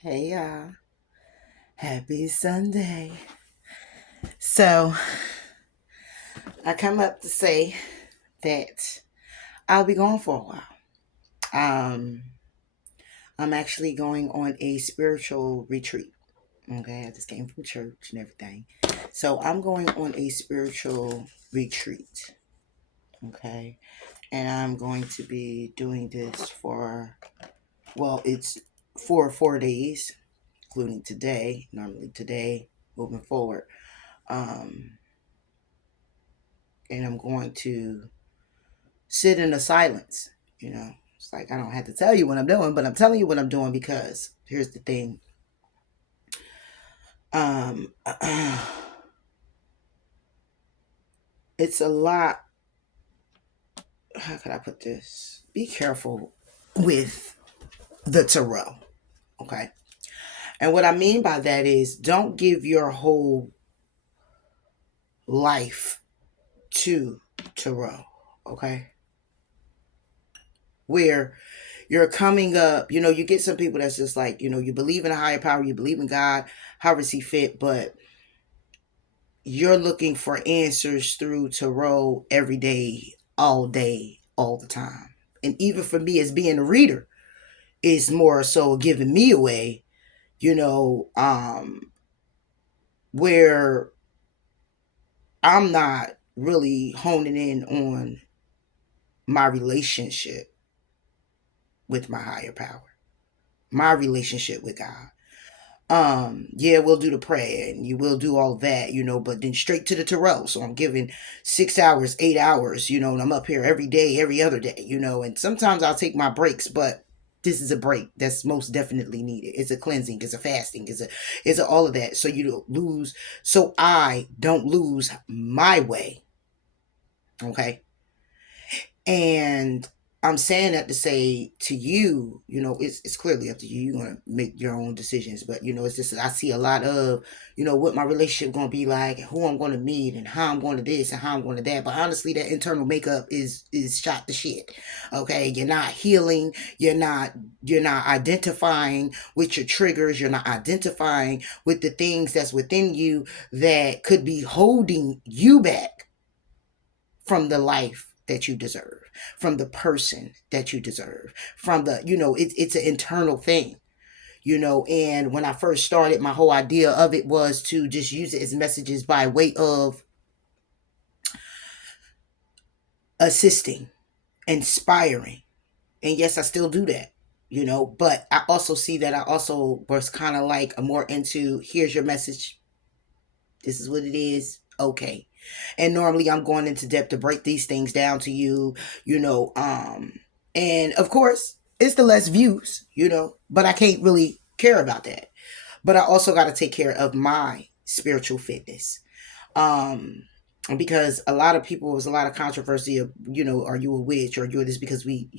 Hey y'all, happy Sunday. So, I come up to say that I'll be gone for a while. Um, I'm actually going on a spiritual retreat. Okay, I just came from church and everything. So, I'm going on a spiritual retreat. Okay, and I'm going to be doing this for, well, it's for 4 days, including today, normally today, moving forward. Um, and I'm going to sit in the silence. It's like I don't have to tell you what I'm doing, but I'm telling you what I'm doing because here's the thing. Um, it's a lot. How could I put this? Be careful with the tarot, okay? And what I mean by that is don't give your whole life to tarot, okay? Where you're coming up, you get some people that's just like, you believe in a higher power, you believe in God, however see fit, but you're looking for answers through tarot every day, all the time. And even for me as being a reader, it's more so giving me away, you know, um, where I'm not really honing in on my relationship with my higher power, my relationship with God. Yeah, we'll do the prayer and you will do all that, but then straight to the tarot. So I'm giving 6 hours, 8 hours, and I'm up here every day, every other day, and sometimes I'll take my breaks, but this is a break that's most definitely needed. It's a cleansing, it's a fasting, it's a all of that. So you don't lose, so I don't lose my way. Okay. And I'm saying that to say to you, it's clearly up to you. You're gonna make your own decisions, but it's just I see a lot of, what my relationship gonna be like, and who I'm gonna meet, and how I'm going to this and how I'm going to that. But honestly, that internal makeup is shot to shit. Okay, you're not healing. You're not identifying with your triggers. You're not identifying with the things that's within you that could be holding you back from the life that you deserve, from the person that you deserve, from it's an internal thing. And when I first started, my whole idea of it was to just use it as messages by way of assisting, inspiring. And yes, I still do that, but I also see that I also was kind of like a more into here's your message, this is what it is, okay. And normally I'm going into depth to break these things down to you, and of course it's the less views, but I can't really care about that. But I also got to take care of my spiritual fitness. um because a lot of people, was a lot of controversy of, are you a witch or you're this, because we,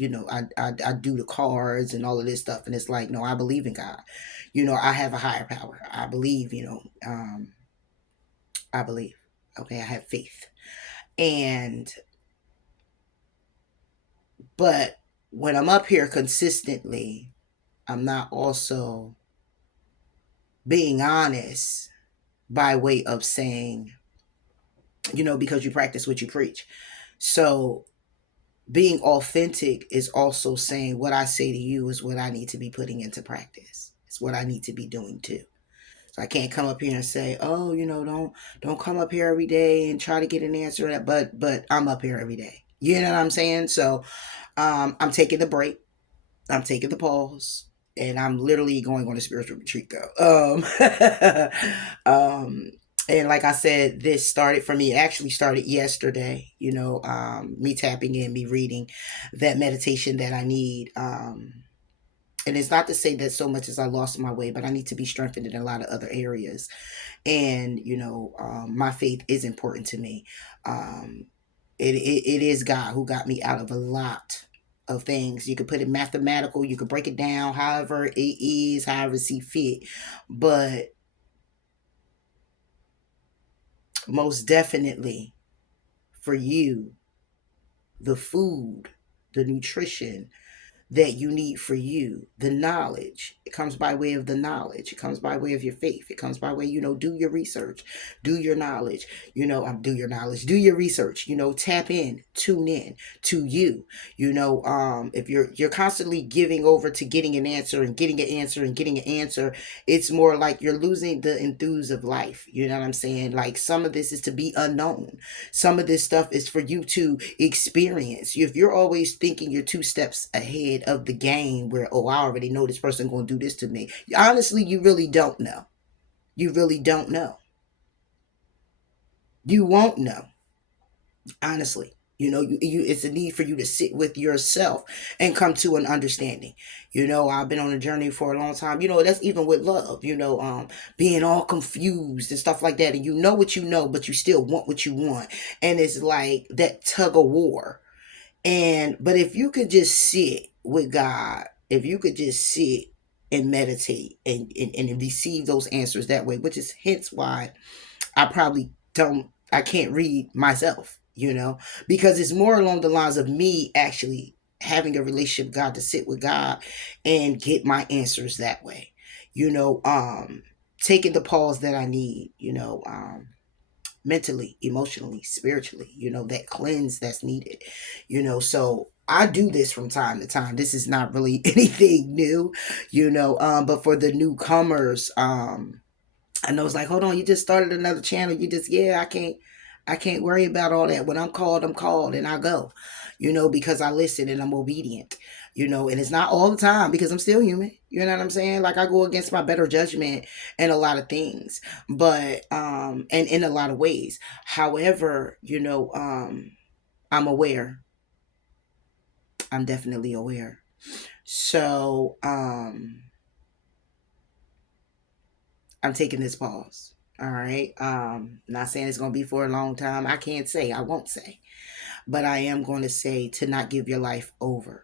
I do the cards and all of this stuff, and it's like, no, I believe in God. I have a higher power. I believe, I believe. Okay, I have faith. And but when I'm up here consistently, I'm not also being honest by way of saying, because you practice what you preach. So being authentic is also saying what I say to you is what I need to be putting into practice. It's what I need to be doing too. So I can't come up here and say, "Oh, don't come up here every day and try to get an answer." But I'm up here every day. You know what I'm saying? So I'm taking the break. I'm taking the pause. And I'm literally going on a spiritual retreat though. Um, and like I said, this started for me. It actually started yesterday. Me tapping in, me reading that meditation that I need. And it's not to say that so much as I lost my way, but I need to be strengthened in a lot of other areas. And my faith is important to me. um it is God who got me out of a lot of things. You could put it mathematical, you could break it down however it is, however see fit, but most definitely for you, the food, the nutrition, that you need for you. The knowledge, it comes by way of the knowledge. It comes by way of your faith. It comes by way, do your research, do your knowledge, do your knowledge, do your research, tap in, tune in to you. If you're constantly giving over to getting an answer and getting an answer and getting an answer, it's more like you're losing the enthuse of life. You know what I'm saying? Like, some of this is to be unknown. Some of this stuff is for you to experience. If you're always thinking you're two steps ahead of the game, where, oh, I already know this person going to do this to me. Honestly, you really don't know. You really don't know. You won't know. Honestly, it's a need for you to sit with yourself and come to an understanding. I've been on a journey for a long time. That's even with love. Being all confused and stuff like that, and you know what you know, but you still want what you want, and it's like that tug of war. But if you could just sit with God, if you could just sit and meditate and receive those answers that way, which is hence why I can't read myself, because it's more along the lines of me actually having a relationship with God, to sit with God and get my answers that way, taking the pause that I need, mentally, emotionally, spiritually, that cleanse that's needed, so I do this from time to time. This is not really anything new, but for the newcomers, I know it's like, hold on, you just started another channel. You just, yeah, I can't worry about all that. When I'm called and I go, because I listen and I'm obedient, and it's not all the time because I'm still human. You know what I'm saying? Like, I go against my better judgment in a lot of things, but, and in a lot of ways. However, I'm aware. I'm definitely aware. So, I'm taking this pause. All right. Not saying it's going to be for a long time. I can't say. I won't say. But I am going to say to not give your life over.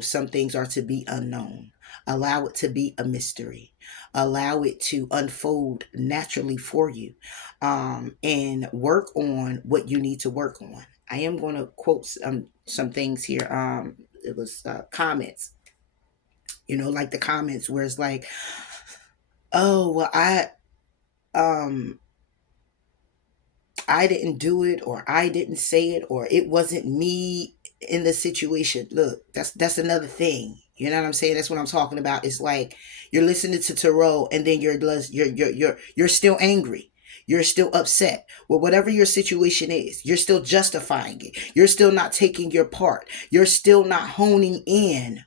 Some things are to be unknown. Allow it to be a mystery. Allow it to unfold naturally for you. And work on what you need to work on. I am going to quote some things here. It was comments, like the comments where it's like, oh, well, um, I didn't do it, or I didn't say it, or it wasn't me in the situation. Look, that's another thing. You know what I'm saying? That's what I'm talking about. It's like you're listening to Tarot, and then you're still angry. You're still upset with whatever your situation is. You're still justifying it. You're still not taking your part. You're still not honing in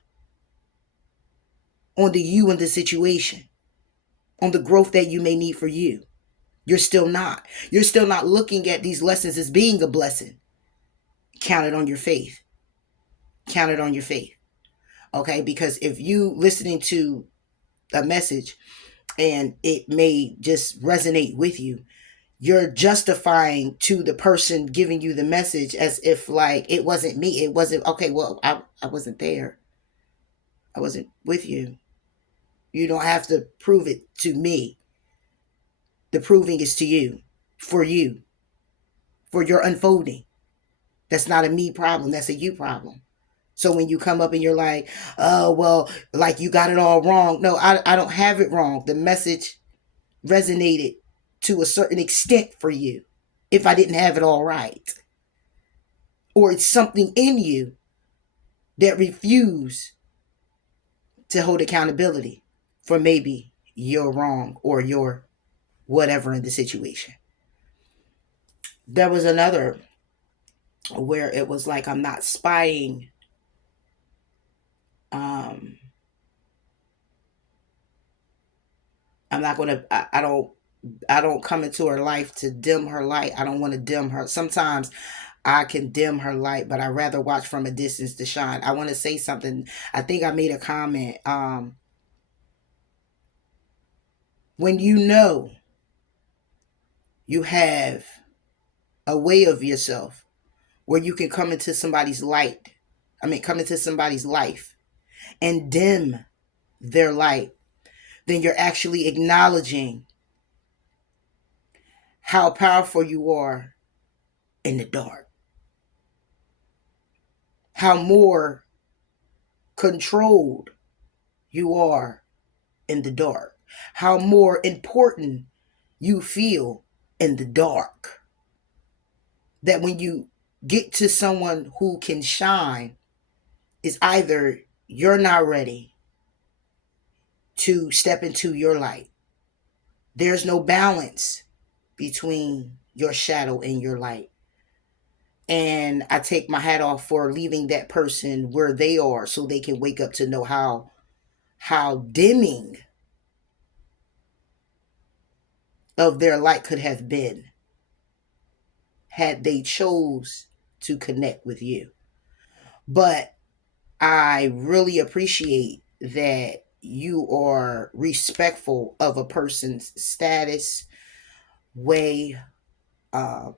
on the you in the situation, on the growth that you may need for you. You're still not. You're still not looking at these lessons as being a blessing. Count it on your faith. Count it on your faith. Okay? Because if you listening to a message and it may just resonate with you, you're justifying to the person giving you the message as if, like, it wasn't me. It wasn't, okay, well, I wasn't there. I wasn't with you. You don't have to prove it to me. The proving is to you, for your unfolding. That's not a me problem. That's a you problem. So when you come up and you're like, oh, well, like, you got it all wrong. No, I don't have it wrong. The message resonated to a certain extent for you if I didn't have it all right. Or it's something in you that refuse to hold accountability for maybe you're wrong or you're whatever in the situation. There was another where it was like, I'm not spying. Um, I'm not going to, I don't come into her life to dim her light. I don't want to dim her. Sometimes I can dim her light, but I rather watch from a distance to shine. I want to say something. I think I made a comment. When you have a way of yourself where you can come into somebody's light, come into somebody's life and dim their light, then you're actually acknowledging how powerful you are in the dark. How more controlled you are in the dark, how more important you feel in the dark. That when you get to someone who can shine, is either you're not ready to step into your light. There's no balance between your shadow and your light. And I take my hat off for leaving that person where they are so they can wake up to know how dimming of their light could have been had they chose to connect with you. But I really appreciate that you are respectful of a person's status, way, um,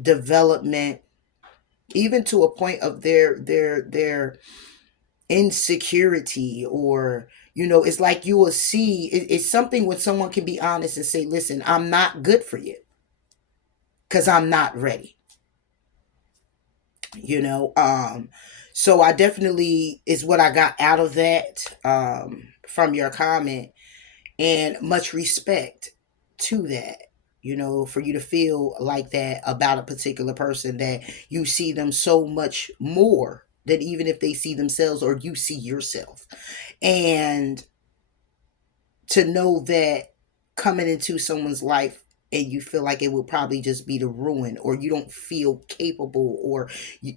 development, even to a point of their insecurity. Or it's like you will see it's something when someone can be honest and say, listen, I'm not good for you because I'm not ready. So I definitely is what I got out of that, from your comment, and much respect to that, for you to feel like that about a particular person, that you see them so much more than even if they see themselves or you see yourself. And to know that coming into someone's life and you feel like it will probably just be the ruin, or you don't feel capable, or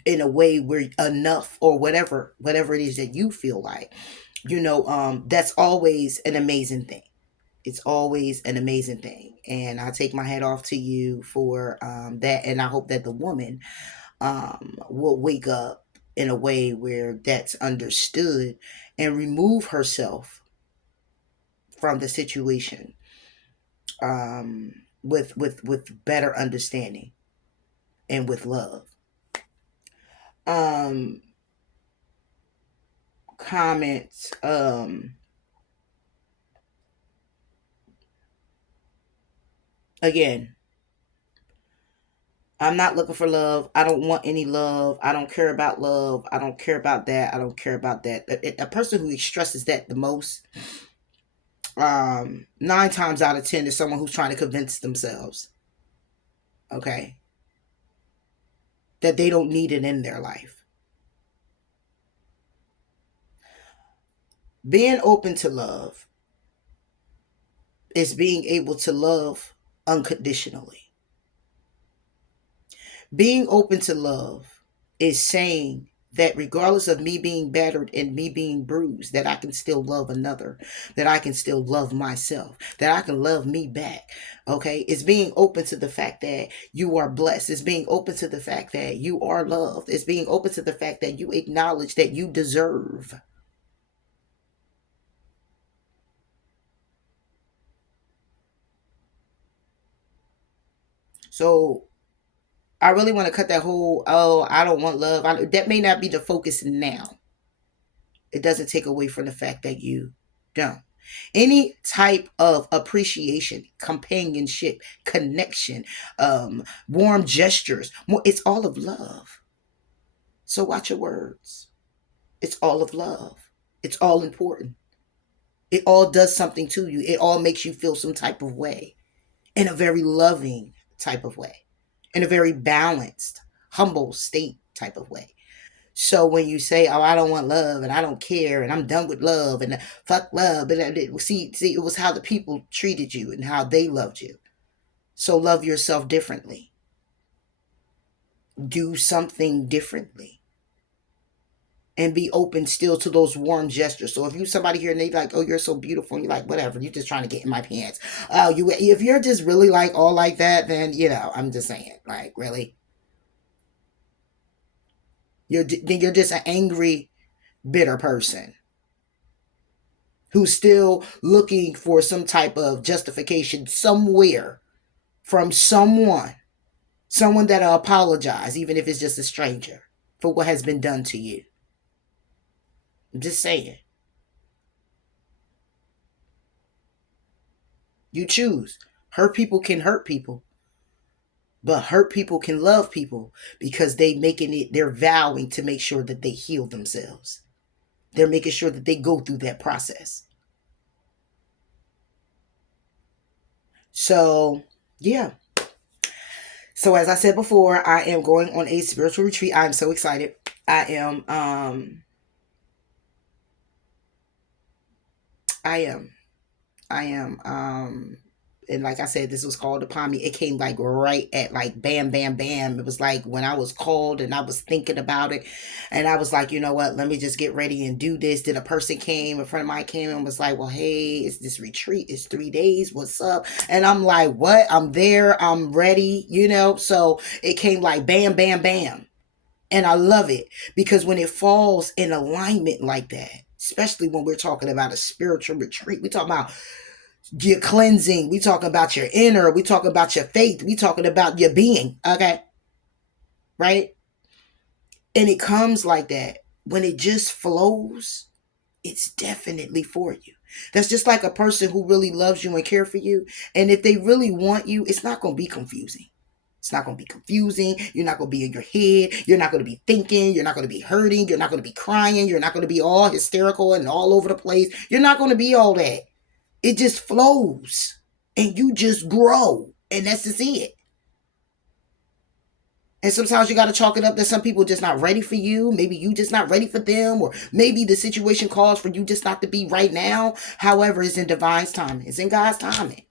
in a way where enough, or whatever it is that you feel like, that's always an amazing thing. It's always an amazing thing. And I take my hat off to you for that. And I hope that the woman will wake up in a way where that's understood and remove herself from the situation, with better understanding and with love. Um, Comments. Again, I'm not looking for love. I don't want any love. I don't care about love. I don't care about that. I don't care about that. A person who stresses that the most, 9 times out of 10, is someone who's trying to convince themselves, okay, that they don't need it in their life. Being open to love is being able to love unconditionally. Being open to love is saying that regardless of me being battered and me being bruised, that I can still love another, that I can still love myself, that I can love me back. Okay. It's being open to the fact that you are blessed. It's being open to the fact that you are loved. It's being open to the fact that you acknowledge that you deserve. So I really want to cut that whole, oh, I don't want love. That may not be the focus now. It doesn't take away from the fact that you don't. Any type of appreciation, companionship, connection, warm gestures, it's all of love. So watch your words. It's all of love. It's all important. It all does something to you. It all makes you feel some type of way, in a very loving type of way, in a very balanced, humble state type of way. So when you say, "Oh, I don't want love, and I don't care, and I'm done with love, and fuck love," but see, it was how the people treated you and how they loved you. So love yourself differently. Do something differently, and be open still to those warm gestures. So if you somebody here and they like, "Oh, you're so beautiful," and you're like, "Whatever, you're just trying to get in my pants." Oh, if you're just really like all like that, then I'm just saying, like, really, you're just an angry, bitter person who's still looking for some type of justification somewhere from someone that'll apologize, even if it's just a stranger, for what has been done to you. I'm just saying. You choose. Hurt people can hurt people, but hurt people can love people because they're vowing to make sure that they heal themselves. They're making sure that they go through that process. So, yeah. So as I said before, I am going on a spiritual retreat. I'm so excited. I am I am I am and like I said, this was called upon me. It came like right at like bam, bam, bam. It was like when I was called and I was thinking about it, and I was like, you know what, let me just get ready and do this. Then a person came, a friend of mine came and was like, well, hey, it's this retreat, it's 3 days, what's up? And I'm like, what? I'm there, I'm ready, you know? So it came like bam, bam, bam. And I love it because when it falls in alignment like that, especially when we're talking about a spiritual retreat, we talk about your cleansing, we talking about your inner, we talking about your faith, we talking about your being, okay? Right? And it comes like that. When it just flows, it's definitely for you. That's just like a person who really loves you and care for you. And if they really want you, it's not going to be confusing. It's not going to be confusing. You're not going to be in your head. You're not going to be thinking. You're not going to be hurting. You're not going to be crying. You're not going to be all hysterical and all over the place. You're not going to be all that. It just flows and you just grow. And that's just it. And sometimes you got to chalk it up that some people just not ready for you. Maybe you just not ready for them. Or maybe the situation calls for you just not to be right now. However, it's in divine's timing. It's in God's timing.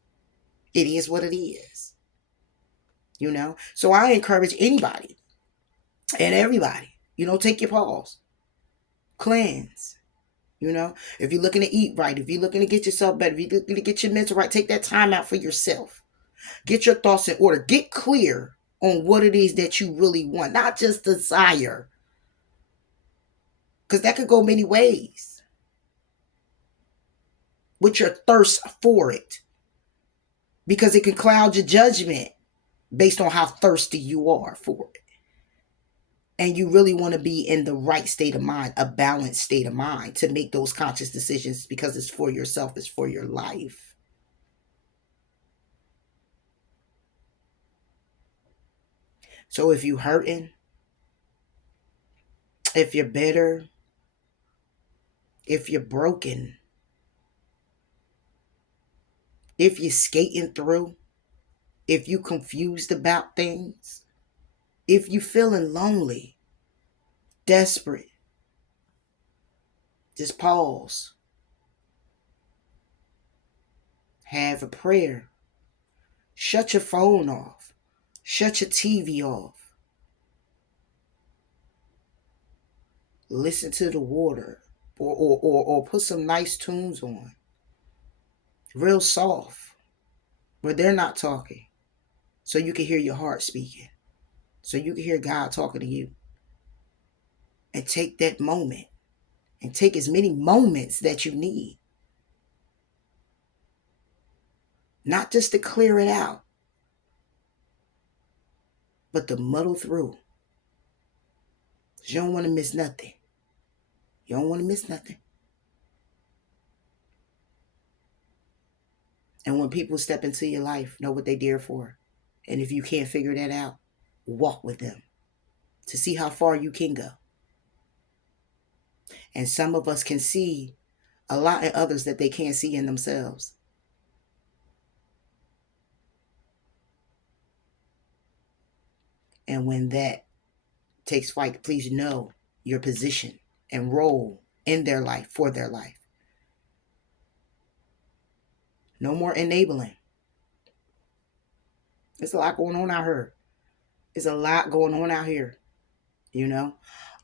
It is what it is. You know? So I encourage anybody and everybody, take your pause. Cleanse. If you're looking to eat right, if you're looking to get yourself better, if you're looking to get your mental right, take that time out for yourself. Get your thoughts in order. Get clear on what it is that you really want, not just desire. Because that could go many ways with your thirst for it. Because it can cloud your judgment based on how thirsty you are for it. And you really want to be in the right state of mind, a balanced state of mind to make those conscious decisions because it's for yourself, it's for your life. So if you're hurting, if you're bitter, if you're broken, if you're skating through, if you're confused about things, if you're feeling lonely, desperate, just pause. Have a prayer. Shut your phone off. Shut your TV off. Listen to the water or put some nice tunes on. Real soft where they're not talking. So you can hear your heart speaking. So you can hear God talking to you. And take that moment and take as many moments that you need. Not just to clear it out, but to muddle through. You don't want to miss nothing. You don't want to miss nothing. And when people step into your life, know what they're there for. And if you can't figure that out, walk with them to see how far you can go. And some of us can see a lot in others that they can't see in themselves. And when that takes flight, please know your position and role in their life, for their life. No more enabling. There's a lot going on out here. There's a lot going on out here, you know.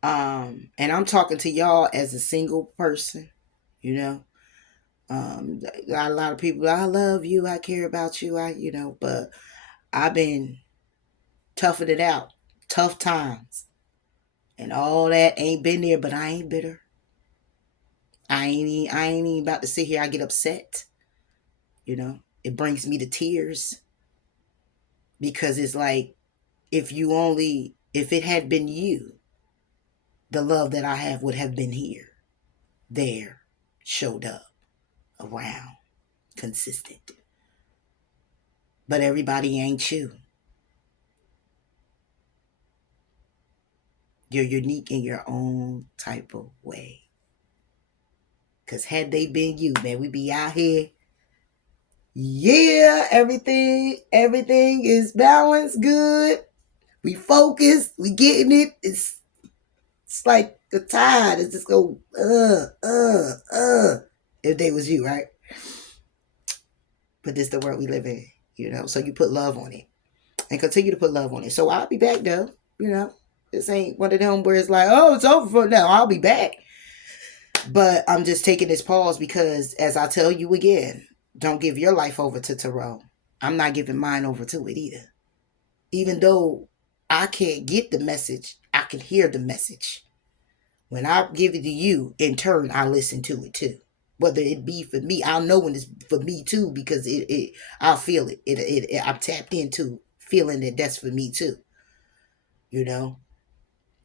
And I'm talking to y'all as a single person, you know. Got a lot of people, I love you, I care about you, but I've been toughing it out, tough times, and all that ain't been there, but I ain't bitter. I ain't even about to sit here. I get upset, you know. It brings me to tears because it's like if it had been you, the love that I have would have been here, there, showed up, around, consistent. But everybody ain't you. You're unique in your own type of way. Because had they been you, man, we be out here. Yeah, everything is balanced, good. We focused, we getting it. It's like the tide. It's just go, if they was you, right? But this is the world we live in, So you put love on it and continue to put love on it. So I'll be back though. This ain't one of them where it's like, oh, it's over for now. I'll be back. But I'm just taking this pause because, as I tell you again, don't give your life over to Terrell. I'm not giving mine over to it either. Even though I can't get the message, I can hear the message. When I give it to you, in turn, I listen to it too. Whether it be for me, I'll know when it's for me too because I'll feel it. I'm tapped into feeling that that's for me too.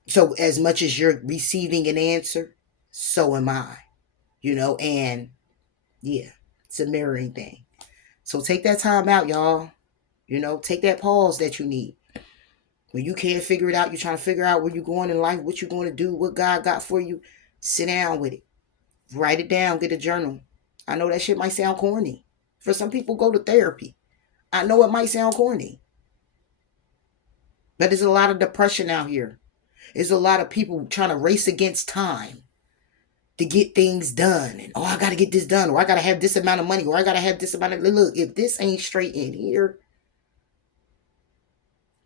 So as much as you're receiving an answer, so am I. And yeah, it's a mirroring thing. So take that time out, y'all. Take that pause that you need. When you can't figure it out, you're trying to figure out where you're going in life, what you're going to do, what God got for you. Sit down with it. Write it down. Get a journal. I know that shit might sound corny. For some people, go to therapy. I know it might sound corny. But there's a lot of depression out here. There's a lot of people trying to race against time to get things done. And, I got to get this done. Or I got to have this amount of money. Or I got to have this amount of... Look, if this ain't straight in here,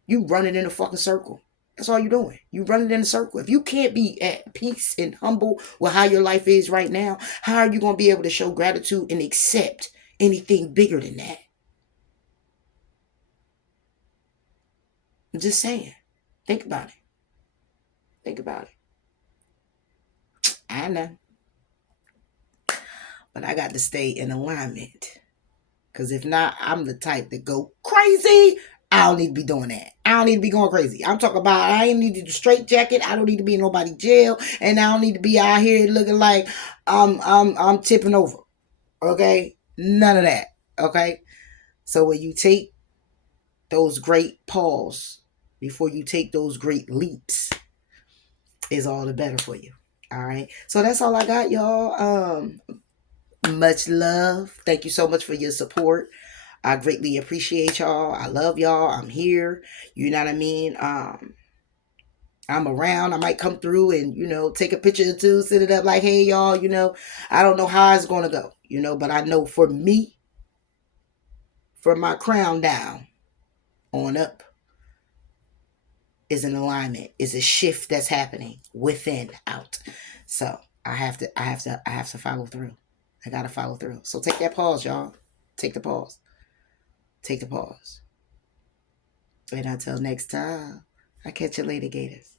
you running in a fucking circle. That's all you're doing. You running in a circle. If you can't be at peace and humble with how your life is right now, how are you going to be able to show gratitude and accept anything bigger than that? I'm just saying. Think about it. Think about it. I know. But I got to stay in alignment. Because if not, I'm the type that go crazy. I don't need to be doing that. I don't need to be going crazy. I'm talking about I ain't need to do straight jacket. I don't need to be in nobody's jail. And I don't need to be out here looking like I'm tipping over. Okay? None of that. Okay? So when you take those great pause before you take those great leaps, is all the better for you. All right? So that's all I got, y'all. Much love. Thank you so much for your support. I greatly appreciate y'all. I love y'all. I'm here. You know what I mean? I'm around. I might come through and, take a picture or two, set it up like, hey, y'all, I don't know how it's going to go, but I know for me, from my crown down on up is an alignment, is a shift that's happening within, out. So I have to follow through. I got to follow through. So take that pause, y'all. Take the pause. Take the pause. And until next time, I'll catch you later, Gators.